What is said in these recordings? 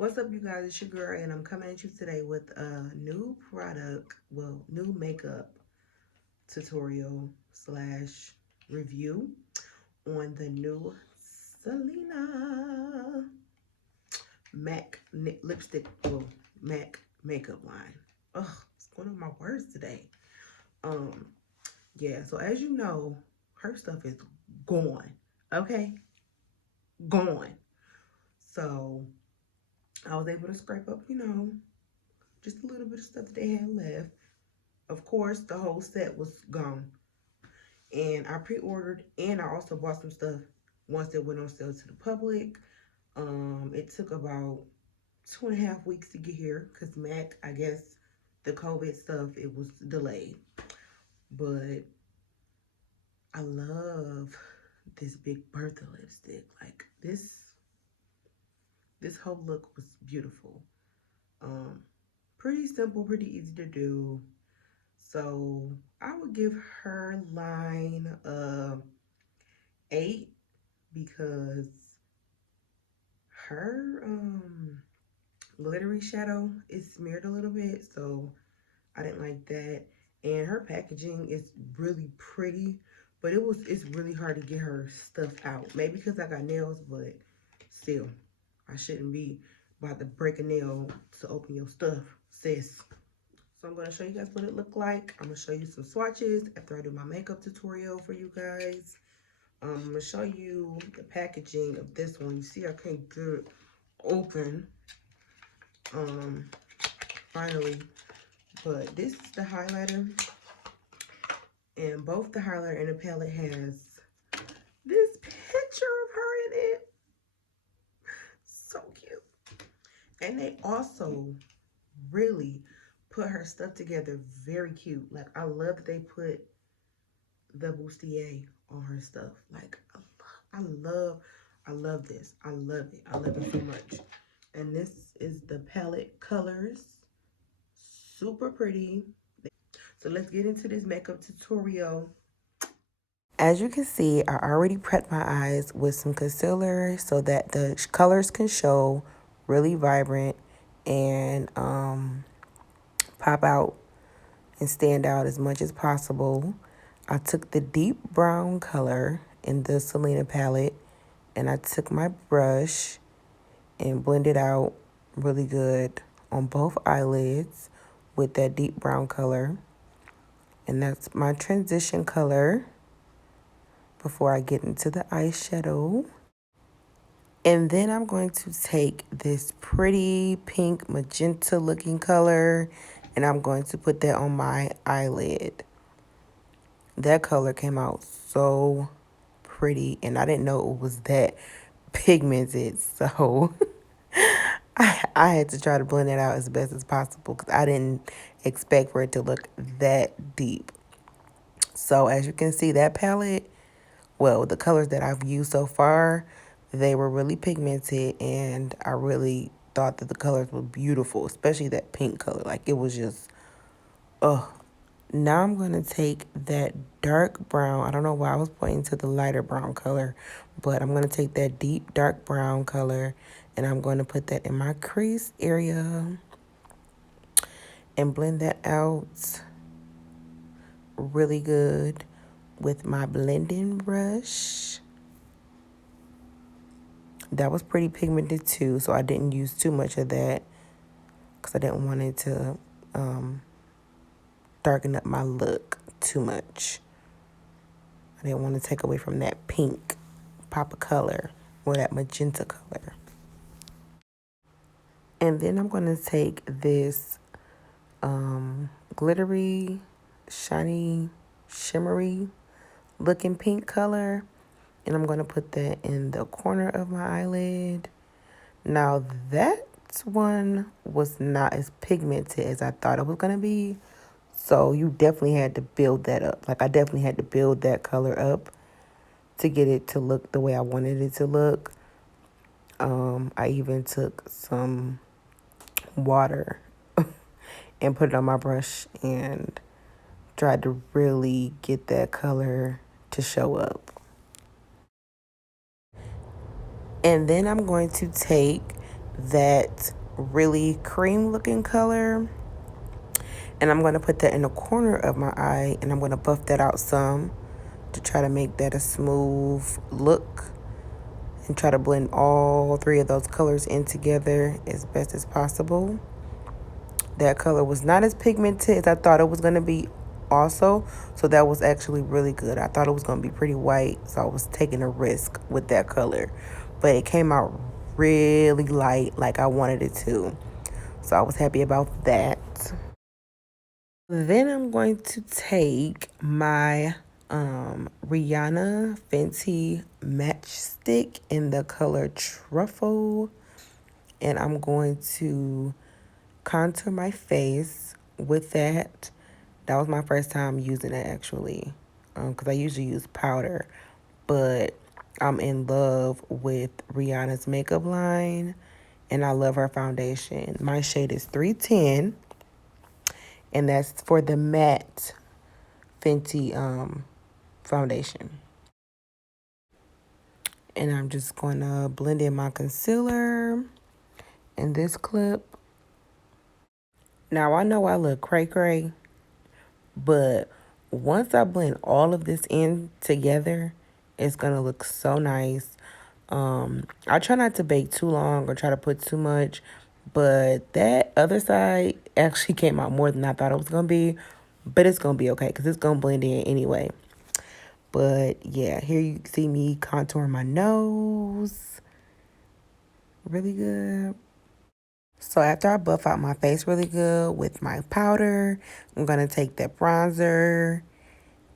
What's up, you guys? It's your girl, and I'm coming at you today with a new product, well, new makeup tutorial slash review on the new Selena MAC lipstick, well, MAC makeup line. Ugh, what's going on with my words today? Um, yeah, so as you know, her stuff is gone, okay? Gone. So I was able to scrape up, just a little bit of stuff that they had left. Of course, the whole set was gone. And I pre-ordered and I also bought some stuff once it went on sale to the public. It took about 2.5 weeks to get here because MAC, I guess the COVID stuff, it was delayed. But I love this big Bertha lipstick. Like this whole look was beautiful. Um, Pretty simple, pretty easy to do. So I would give her line 8 because her glittery shadow is smeared a little bit, so I didn't like that. And her packaging is really pretty, but it's really hard to get her stuff out. Maybe because I got nails, but still, I shouldn't be about to break a nail to open your stuff, sis. So I'm going to show you guys what it looked like. I'm going to show you some swatches after I do my makeup tutorial for you guys. I'm going to show you the packaging of this one. You see I can't get it open, um, finally. But this is the highlighter. And both the highlighter and the palette has this picture of her in it. So cute. And they also really put her stuff together very cute. Like, I love that they put the bustier on her stuff. Like, I love, I love this. I love it. I love it so much. And this is the palette colors. Super pretty. So let's get into this makeup tutorial. As you can see, I already prepped my eyes with some concealer so that the colors can show really vibrant and pop out and stand out as much as possible. I took the deep brown color in the Selena palette and I took my brush and blended out really good on both eyelids with that deep brown color. And that's my transition color before I get into the eyeshadow. And then I'm going to take this pretty pink magenta looking color and I'm going to put that on my eyelid. That color came out so pretty and I didn't know it was that pigmented. So I had to try to blend it out as best as possible because I didn't expect for it to look that deep. So as you can see, that palette, well, the colors that I've used so far, they were really pigmented and I really thought that the colors were beautiful, especially that pink color. Like it was just, oh. Now I'm going to take that dark brown. I don't know why I was pointing to the lighter brown color, but I'm going to take that deep dark brown color and I'm going to put that in my crease area and blend that out really good with my blending brush. That was pretty pigmented too, so I didn't use too much of that because I didn't want it to darken up my look too much. I didn't want to take away from that pink pop of color or that magenta color. And then I'm going to take this glittery, shiny, shimmery looking pink color and I'm going to put that in the corner of my eyelid. Now that one was not as pigmented as I thought it was going to be. So you definitely had to build that up. Like I definitely had to build that color up to get it to look the way I wanted it to look. I even took some water and put it on my brush and tried to really get that color to show up. And then I'm going to take that really cream looking color. And I'm going to put that in the corner of my eye, and I'm going to buff that out some to try to make that a smooth look and try to blend all three of those colors in together as best as possible. That color was not as pigmented as I thought it was going to be also, so that was actually really good. I thought it was going to be pretty white, so I was taking a risk with that color, but it came out really light like I wanted it to, so I was happy about that. Then I'm going to take my REINA Fenty matchstick in the color Truffle, and I'm going to contour my face with that. That was my first time using it actually, because I usually use powder, but I'm in love with Rihanna's makeup line, and I love her foundation. My shade is 310, and that's for the matte Fenty foundation. And I'm just going to blend in my concealer in this clip. Now, I know I look cray-cray, but once I blend all of this in together, it's going to look so nice. I try not to bake too long or try to put too much, but that other side actually came out more than I thought it was going to be. But it's going to be okay because it's going to blend in anyway. But yeah, here you see me contouring my nose. Really good. So after I buff out my face really good with my powder, I'm going to take that bronzer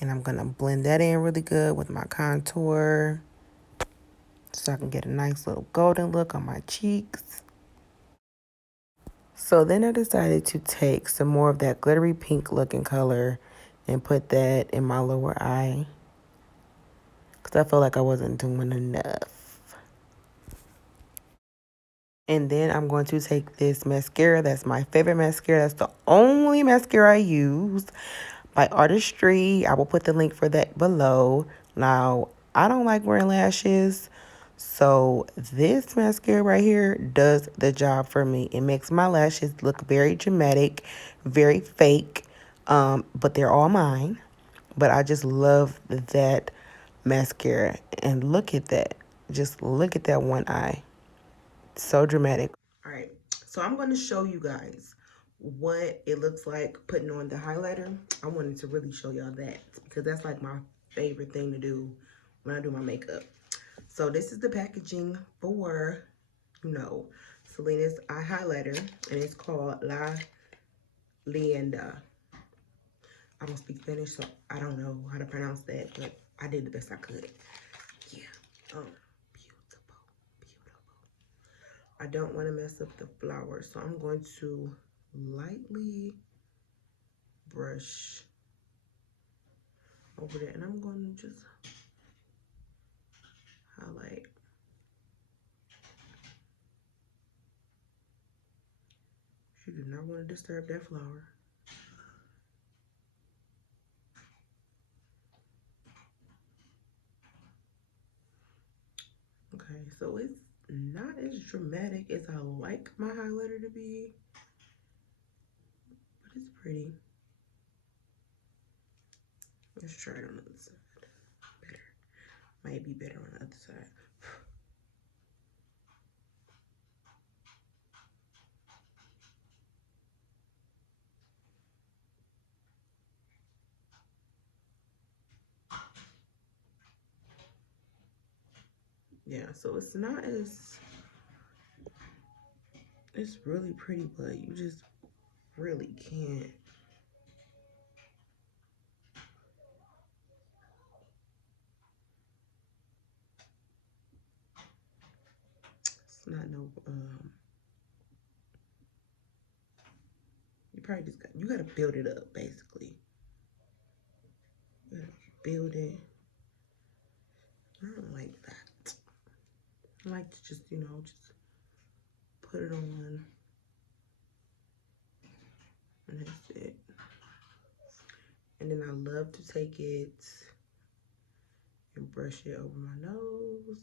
and I'm going to blend that in really good with my contour so I can get a nice little golden look on my cheeks. So then I decided to take some more of that glittery pink looking color and put that in my lower eye because I felt like I wasn't doing enough. And then I'm going to take this mascara. That's my favorite mascara. That's the only mascara I use by Artistry. I will put the link for that below. Now, I don't like wearing lashes, so this mascara right here does the job for me. It makes my lashes look very dramatic, very fake, but they're all mine. But I just love that mascara. And look at that. Just look at that one eye. So dramatic. All right, so I'm going to show you guys what it looks like putting on the highlighter. I wanted to really show y'all that because that's like my favorite thing to do when I do my makeup. So this is the packaging for, Selena's eye highlighter, and it's called La Leyenda. I don't speak Spanish, so I don't know how to pronounce that, but I did the best I could. Yeah. Beautiful, beautiful. I don't want to mess up the flower, so I'm going to lightly brush over there, and I'm going to just highlight. You do not want to disturb that flower. Okay, so it's not as dramatic as I like my highlighter to be, but it's pretty. Let's try it on the other side. Better. Might be better on the other side. Yeah, so it's not as, it's really pretty, but you just really can't. It's not no, you probably just got, you gotta build it up, basically. You gotta build it. I don't like that. I like to just, just put it on, and that's it. And then I love to take it and brush it over my nose.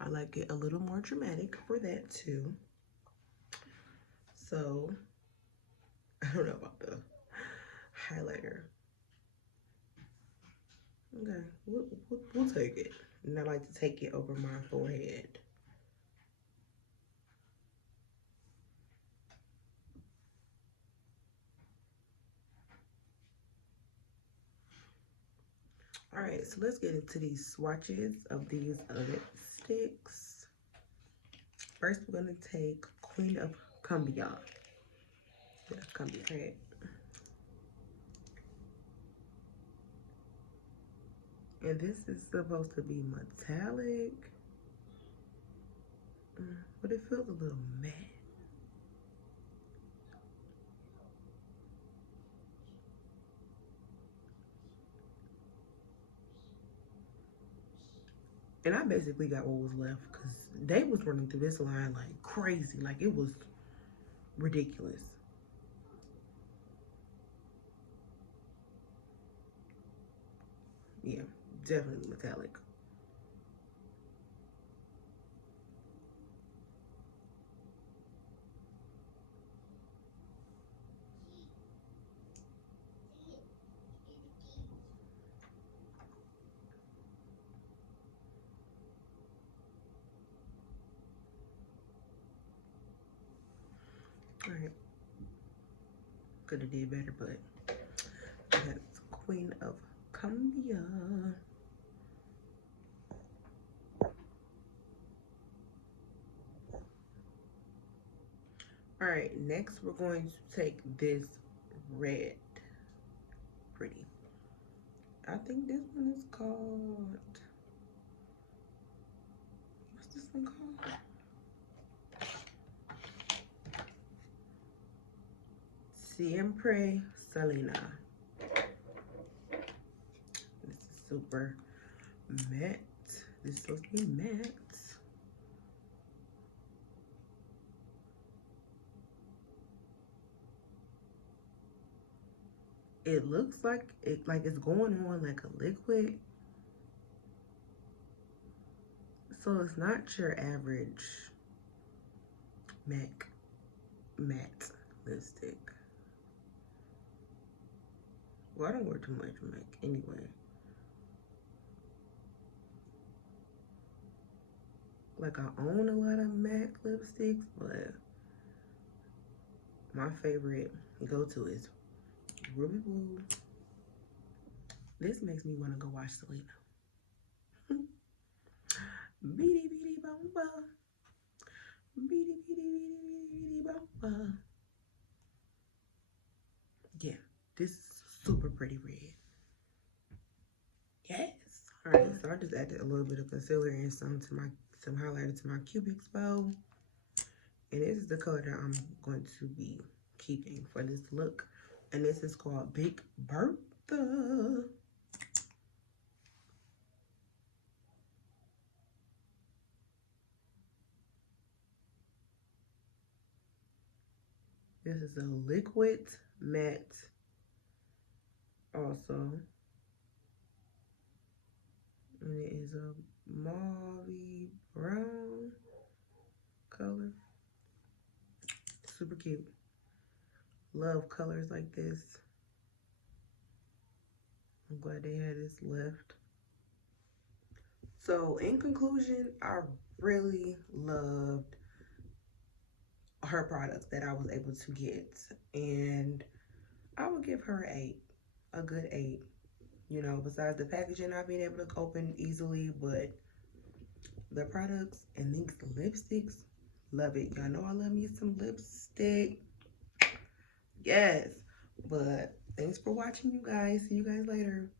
I like it a little more dramatic for that too. So, I don't know about the highlighter. Okay, we'll take it. And I like to take it over my forehead. All right, so let's get into these swatches of these lipsticks. First, we're gonna take Queen of Cumbia. Yeah, Cumbia, right? And this is supposed to be metallic, but it feels a little matte. And I basically got what was left because they was running through this line like crazy. Like it was ridiculous. Yeah, definitely metallic. All right, could have did better, but that's Queen of Cumbia. All right, next we're going to take this red. Pretty. I think this one is called, what's this one called? Seumpre Selena. This is super matte. This is supposed to be matte. It looks like it's going on like a liquid. So it's not your average matte lipstick. Well, I don't wear too much MAC anyway. Like I own a lot of MAC lipsticks, but my favorite go-to is Ruby Woo. This makes me want to go watch Selena. Beady beady bumba. Beady beady beady beady bumba. Yeah, this is super pretty red. Yes. All right, so I just added a little bit of concealer and some highlighter to my Cubic bow. And this is the color that I'm going to be keeping for this look. And this is called Big Bertha. This is a liquid matte also. And it is a mauve brown color. Super cute. Love colors like this. I'm glad they had this left. So in conclusion, I really loved her products that I was able to get. And I would give her a good 8. You know, besides the packaging not being able to open easily, but the products and these lipsticks, love it. Y'all know I love me some lipstick. Yes. But thanks for watching, you guys. See you guys later.